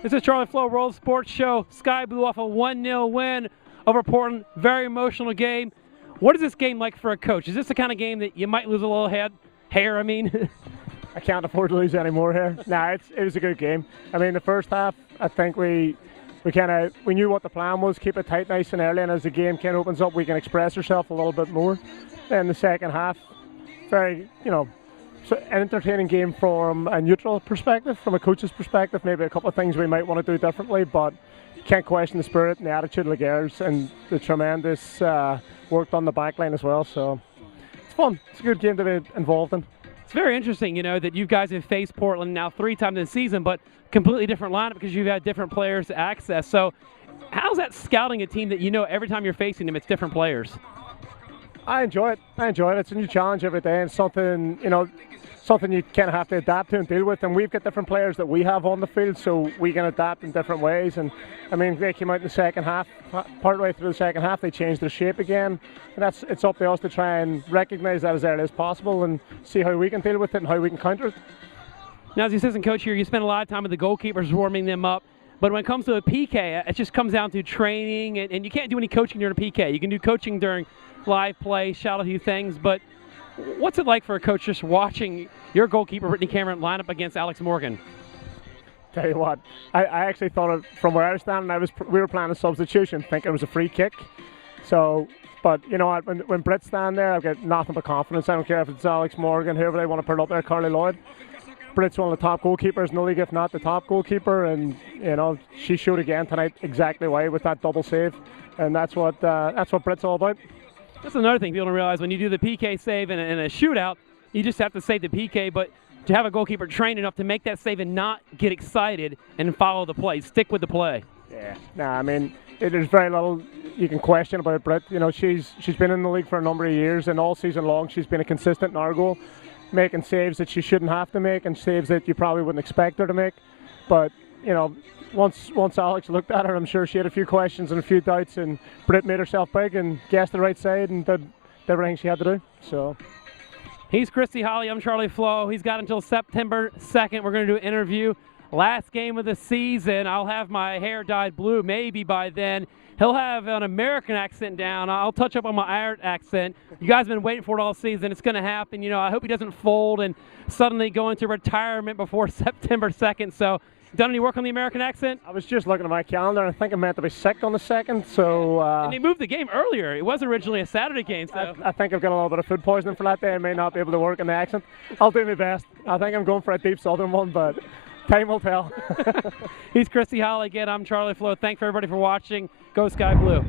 This is Charlie Flowe, World Sports Show. Sky Blue off a 1-0 win over Portland. Very emotional game. What is this game like for a coach? Is this the kind of game that you might lose a little hair? I can't afford to lose any more here. Nah, it was a good game. I mean, the first half, I think we knew what the plan was, keep it tight nice and early, and as the game kind of opens up, we can express ourselves a little bit more. Then the second half, very, an entertaining game from a neutral perspective, from a coach's perspective. Maybe a couple of things we might want to do differently, but you can't question the spirit and the attitude of the girls and the tremendous work on the back line as well. So it's fun. It's a good game to be involved in. It's very interesting, that you guys have faced Portland now 3 times this season, but completely different lineup because you've had different players to access. So how's that scouting a team that every time you're facing them, it's different players? I enjoy it. It's a new challenge every day, and something you kind of have to adapt to and deal with. And we've got different players that we have on the field, so we can adapt in different ways. And I mean, they came out in the second half, partway through the second half, they changed their shape again. And it's up to us to try and recognise that as early as possible and see how we can deal with it and how we can counter it. Now, as the assistant coach here, you spend a lot of time with the goalkeepers warming them up. But when it comes to a PK, it just comes down to training, and you can't do any coaching during a PK. You can do coaching during live play, shout a few things, but what's it like for a coach just watching your goalkeeper, Brittany Cameron, line up against Alex Morgan? Tell you what, I actually thought from where I was standing, we were playing a substitution, thinking it was a free kick. So, but you know what, when Britt's standing there, I've got nothing but confidence. I don't care if it's Alex Morgan, whoever they want to put up there, Carly Lloyd. Britt's one of the top goalkeepers in the league, if not the top goalkeeper, and she showed again tonight exactly why with that double save, and that's what Britt's all about. That's another thing people don't realize. When you do the PK save in a shootout, you just have to save the PK, but to have a goalkeeper trained enough to make that save and not get excited and follow the play, stick with the play. Yeah, I mean, there's very little you can question about Britt. She's been in the league for a number of years, and all season long she's been a consistent in our goal, making saves that she shouldn't have to make and saves that you probably wouldn't expect her to make. But, once Alex looked at her, I'm sure she had a few questions and a few doubts, and Britt made herself big and guessed the right side and did everything she had to do. So he's Christy Holly. I'm Charlie Flowe. He's got until September 2nd. We're going to do an interview. Last game of the season. I'll have my hair dyed blue maybe by then. He'll have an American accent down. I'll touch up on my Irish accent. You guys have been waiting for it all season. It's going to happen. I hope he doesn't fold and suddenly go into retirement before September 2nd. So, done any work on the American accent? I was just looking at my calendar, and I think I'm meant to be sick on the 2nd. So. And they moved the game earlier. It was originally a Saturday game. So. I think I've got a little bit of food poisoning for that day. I may not be able to work on the accent. I'll do my best. I think I'm going for a deep southern one, but time will tell. He's Christy Holly again. I'm Charlie Flowe. Thanks for everybody for watching. Go Sky Blue.